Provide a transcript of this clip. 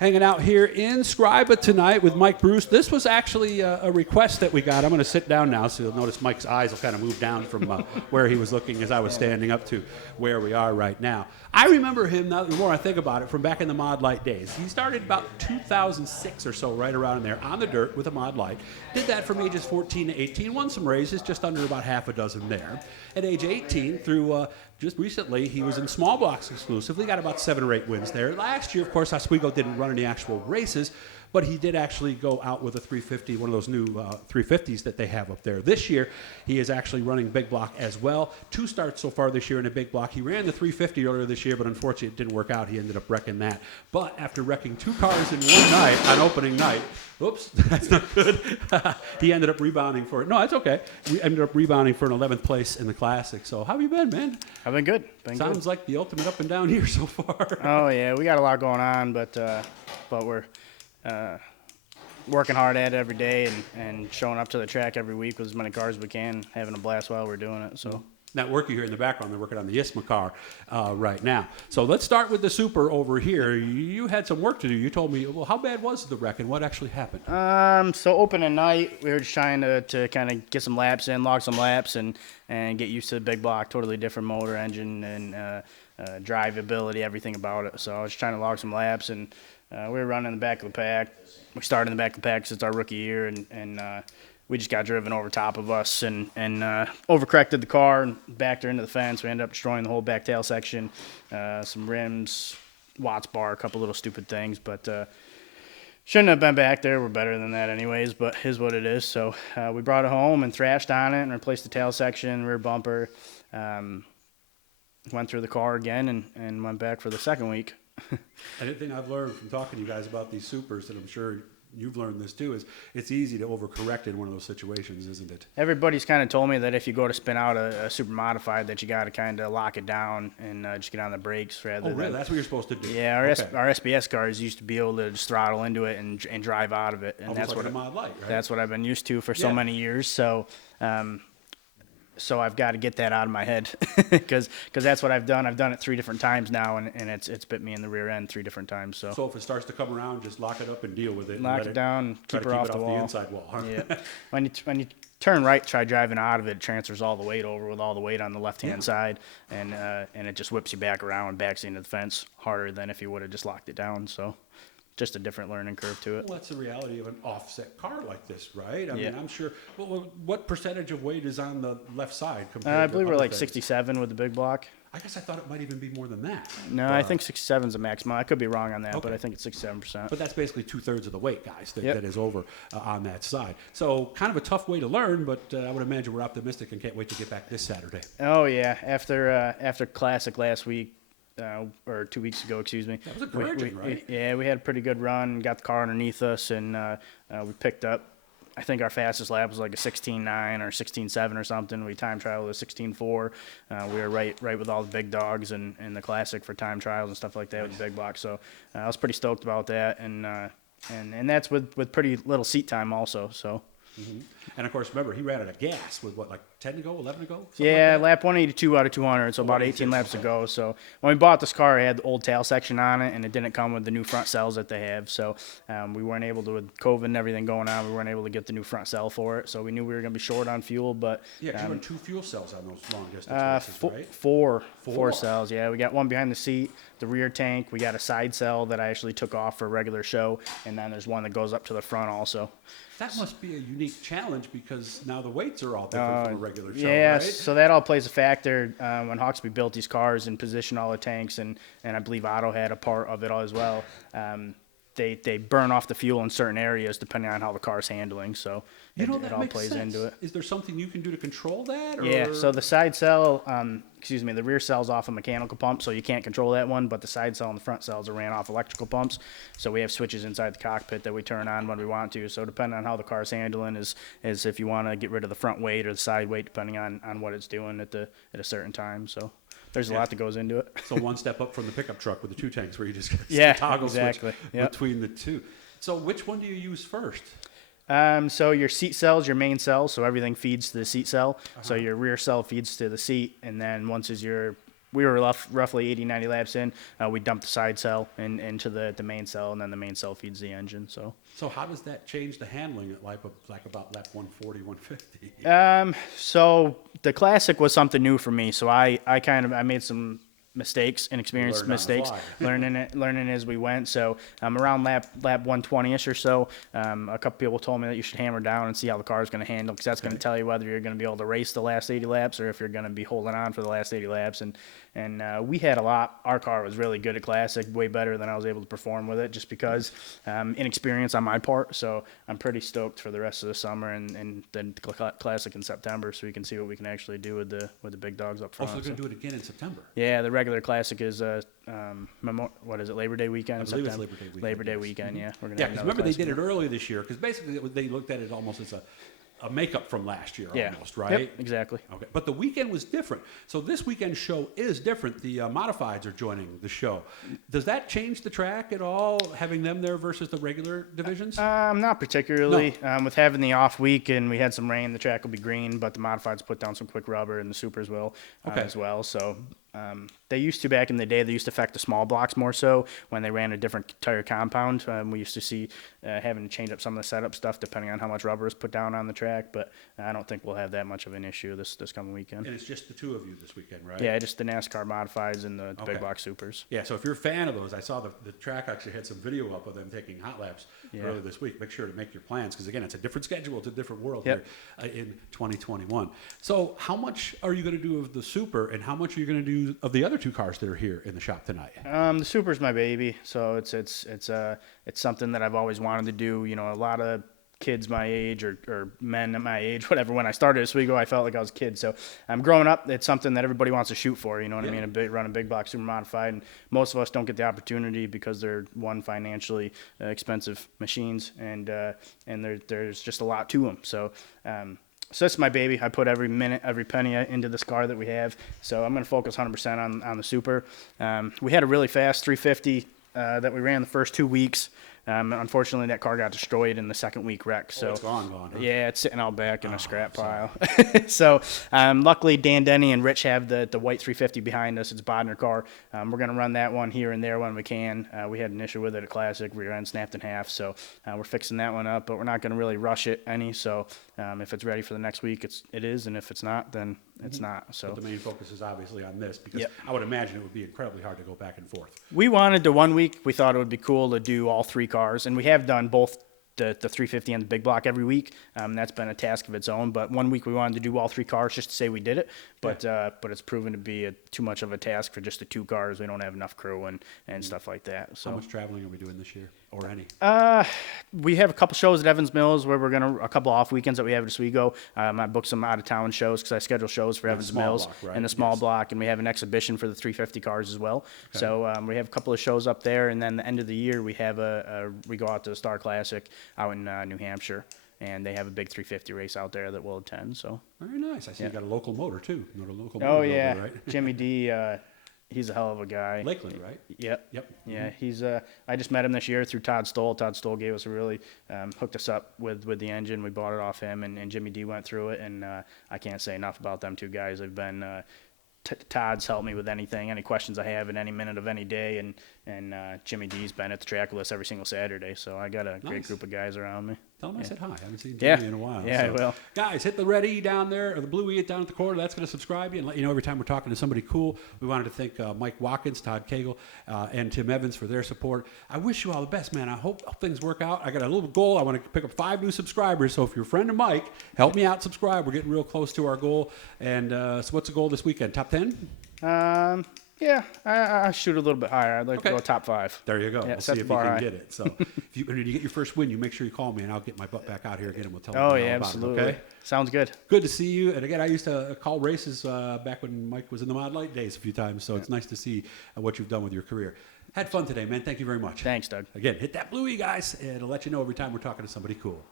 Hanging out here in Scriba tonight with Mike Bruce. This was actually a request that we got. I'm going to sit down now, so you'll notice Mike's eyes will kind of move down from where he was looking as I was standing up to where we are right now. I remember him, now the more I think about it, from back in the Mod Light days. He started about 2006 or so, right around there, on the dirt with a Mod Light. Did that from ages 14 to 18, won some races, just under about half a dozen there. At age 18, through just recently, he was in small blocks exclusively, got about 7 or 8 wins there. Last year, of course, Oswego didn't run any actual races, but he did actually go out with a 350, one of those new 350s that they have up there. This year, he is actually running big block as well. 2 starts so far this year in a big block. He ran the 350 earlier this year, but unfortunately it didn't work out. He ended up wrecking that. But after wrecking 2 cars in one night, on opening night, oops, that's not good. He ended up rebounding for it. No, it's okay. We ended up rebounding for an 11th place in the Classic. So how have you been, man? I've been good. Sounds like the ultimate up and down here so far. Oh, yeah. We got a lot going on, but we're working hard at it every day and showing up to the track every week with as many cars as we can, having a blast while we're doing it. So. That work you hear in the background, they're working on the ISMA car right now. So let's start with the Super over here. You had some work to do. You told me, well, how bad was the wreck and what actually happened? So opening night, we were just trying to kind of get some laps in, log some laps, and get used to the big block, totally different motor, engine, and drivability, everything about it. So I was trying to log some laps, and we were running in the back of the pack. We started in the back of the pack since our rookie year, and we just got driven over top of us and overcorrected the car and backed her into the fence. We ended up destroying the whole back tail section, some rims, Watts bar, a couple little stupid things, but shouldn't have been back there. We're better than that anyways, but is what it is. So we brought it home and thrashed on it and replaced the tail section, rear bumper, went through the car again and went back for the second week. Anything I've learned from talking to you guys about these Supers, and I'm sure you've learned this too, is it's easy to overcorrect in one of those situations, isn't it? Everybody's kind of told me that if you go to spin out a super modified, that you got to kind of lock it down and just get on the brakes rather Oh, really? than. That's what you're supposed to do? Yeah, our SBS cars used to be able to just throttle into it and drive out of it, and Almost that's like what a Mod Light, right? That's what I've been used to for so many years. So. So I've got to get that out of my head because that's what I've done. I've done it 3 different times now, and it's bit me in the rear end 3 different times. So if it starts to come around, just lock it up and deal with it. Lock it down, keep her off the wall. The inside wall. Huh? Yeah. When you turn right, try driving out of it, it transfers all the weight over with all the weight on the left-hand side, and it just whips you back around and backs you into the fence harder than if you would have just locked it down. So. Just a different learning curve to it. Well, that's the reality of an offset car like this, right? I mean, I'm sure. Well, what percentage of weight is on the left side compared to I believe we're like things? 67 with the big block. I guess I thought it might even be more than that. No, I think 67 is the maximum. I could be wrong on that, but I think it's 67%. But that's basically 2/3 of the weight, guys, that is over on that side. So kind of a tough way to learn, but I would imagine we're optimistic and can't wait to get back this Saturday. Oh, yeah. After Classic last week, or 2 weeks ago, excuse me. That was encouraging, right? We had a pretty good run, got the car underneath us, and we picked up, I think our fastest lap was like a 16.9 or 16.7 or something. We time trialed a 16.4. We were right with all the big dogs and the Classic for time trials and stuff like that with the big block. So I was pretty stoked about that, and that's with pretty little seat time also. So. Mm-hmm. And of course, remember, he ran out of gas with like 10 to go, 11 to go? Yeah, like lap 182 out of 200, so about 18 laps to go. So when we bought this car, it had the old tail section on it, and it didn't come with the new front cells that they have. So we weren't able to, with COVID and everything going on, we weren't able to get the new front cell for it. So we knew we were going to be short on fuel, but you run 2 fuel cells on those long distance races, right? Four cells. Yeah, we got one behind the seat, the rear tank. We got a side cell that I actually took off for a regular show, and then there's one that goes up to the front also. That must be a unique challenge because now the weights are all different from a regular show, yeah, right? So that all plays a factor when Hawksby built these cars and positioned all the tanks, and I believe Otto had a part of it all as well. They burn off the fuel in certain areas depending on how the car's handling, so it all plays into it. Is there something you can do to control that? Or? Yeah, so the side cell, the rear cell's off a mechanical pump, so you can't control that one, but the side cell and the front cells are ran off electrical pumps, so we have switches inside the cockpit that we turn on when we want to, so depending on how the car's handling is if you want to get rid of the front weight or the side weight, depending on what it's doing at a certain time, so. There's a lot that goes into it. So one step up from the pickup truck with the 2 tanks where you just toggle switch between the 2. So which one do you use first? So your seat cell is your main cell, so everything feeds to the seat cell. So your rear cell feeds to the seat, and then once as your we were roughly 80, 90 laps in. We dumped the side cell into the main cell, and then the main cell feeds the engine. So how does that change the handling at like about lap 140, 150? So the classic was something new for me. So I made some mistakes, inexperienced mistakes, learning as we went. So around lap 120ish or so, a couple people told me that you should hammer down and see how the car is going to handle, because that's going to tell you whether you're going to be able to race the last 80 laps or if you're going to be holding on for the last 80 laps. And we had our car was really good at classic, way better than I was able to perform with it, just because inexperience on my part. So I'm pretty stoked for the rest of the summer and then classic in September, so we can see what we can actually do with the big dogs up front. Also, they're going to do it again in September. Yeah, the regular classic is what is it, Labor Day weekend? I believe it's Labor Day weekend. Labor Day weekend, yeah. We're gonna Yeah, because remember they did it early this year, because basically they looked at it almost as a makeup from last year, almost, right? Yep, exactly. Okay, but the weekend was different. So this weekend's show is different. The Modifieds are joining the show. Does that change the track at all, having them there versus the regular divisions? Not particularly. No. With having the off week and we had some rain, the track will be green, but the Modifieds put down some quick rubber, and the Supers will as well. So they used to, back in the day, they used to affect the small blocks more so when they ran a different tire compound. We used to see having to change up some of the setup stuff depending on how much rubber is put down on the track, but I don't think we'll have that much of an issue this coming weekend. And it's just the two of you this weekend, right? Yeah, just the NASCAR Modifieds and the big block Supers. Yeah, so if you're a fan of those, I saw the track actually had some video up of them taking hot laps earlier this week. Make sure to make your plans, because again, it's a different schedule, it's a different world here in 2021. So how much are you going to do of the Super, and how much are you going to do of the other two cars that are here in the shop tonight? The Super's my baby, so it's something that I've always wanted to do. You know, a lot of kids my age or men at my age, whatever, when I started Oswego, I felt like I was a kid. So growing up, it's something that everybody wants to shoot for, you know what I mean? Run a big block super modified, and most of us don't get the opportunity because they're financially expensive machines, and there's just a lot to them. So that's my baby. I put every minute, every penny into this car that we have. So I'm going to focus 100% on the Super. We had a really fast 350 that we ran the first 2 weeks. Unfortunately, that car got destroyed in the second week wreck. So it's gone, huh? Yeah, it's sitting out back in a scrap pile. So luckily, Dan Denny and Rich have the white 350 behind us. It's a Bodner car. We're going to run that one here and there when we can. We had an issue with it at Classic. Rear end snapped in half. So we're fixing that one up, but we're not going to really rush it any. So if it's ready for the next week, it is. And if it's not, then it's not. So but the main focus is obviously on this, because I would imagine it would be incredibly hard to go back and forth. We wanted to 1 week. We thought it would be cool to do all three cars, and we have done both the 350 and the big block every week. That's been a task of its own. But 1 week we wanted to do all three cars just to say we did it. But it's proven to be too much of a task for just the two cars. We don't have enough crew and stuff like that. So how much traveling are we doing this year, or any? We have a couple shows at Evans Mills where we're a couple off weekends that we have at Oswego. I booked some out of town shows because I schedule shows for Evans Mills in the small block, and we have an exhibition for the 350 cars as well. Okay. So we have a couple of shows up there, and then the end of the year we have we go out to the Star Classic out in New Hampshire, and they have a big 350 race out there that we'll attend. So very nice. I see you got a local motor too. Not a local motor builder, right? Jimmy D. He's a hell of a guy. Lakeland, right? Yep. Mm-hmm. Yeah, he's. I just met him this year through Todd Stoll. Todd Stoll gave us hooked us up with the engine. We bought it off him, and Jimmy D went through it, and I can't say enough about them two guys. They've been. Todd's helped me with anything, any questions I have in any minute of any day, and Jimmy D's been at the track with us every single Saturday, so I got a great group of guys around me. Tell him I said hi. I haven't seen Jimmy in a while. Yeah, I will. Guys, hit the red E down there, or the blue E down at the corner. That's going to subscribe you and let you know every time we're talking to somebody cool. We wanted to thank Mike Watkins, Todd Cagle, and Tim Evans for their support. I wish you all the best, man. I hope things work out. I got a little goal. I want to pick up 5 new subscribers, so if you're a friend of Mike, help me out, subscribe. We're getting real close to our goal. And so what's the goal this weekend? Top 10? Yeah, I shoot a little bit higher. I'd like to go top 5. There you go. Yeah, we'll see if you can get it. So when you get your first win, you make sure you call me, and I'll get my butt back out here again, and we'll tell you all about absolutely. it. Okay? Sounds good. Good to see you. And again, I used to call races back when Mike was in the Mod Light days a few times, so it's nice to see what you've done with your career. Had fun today, man. Thank you very much. Thanks, Doug. Again, hit that bluey, guys, and it'll let you know every time we're talking to somebody cool.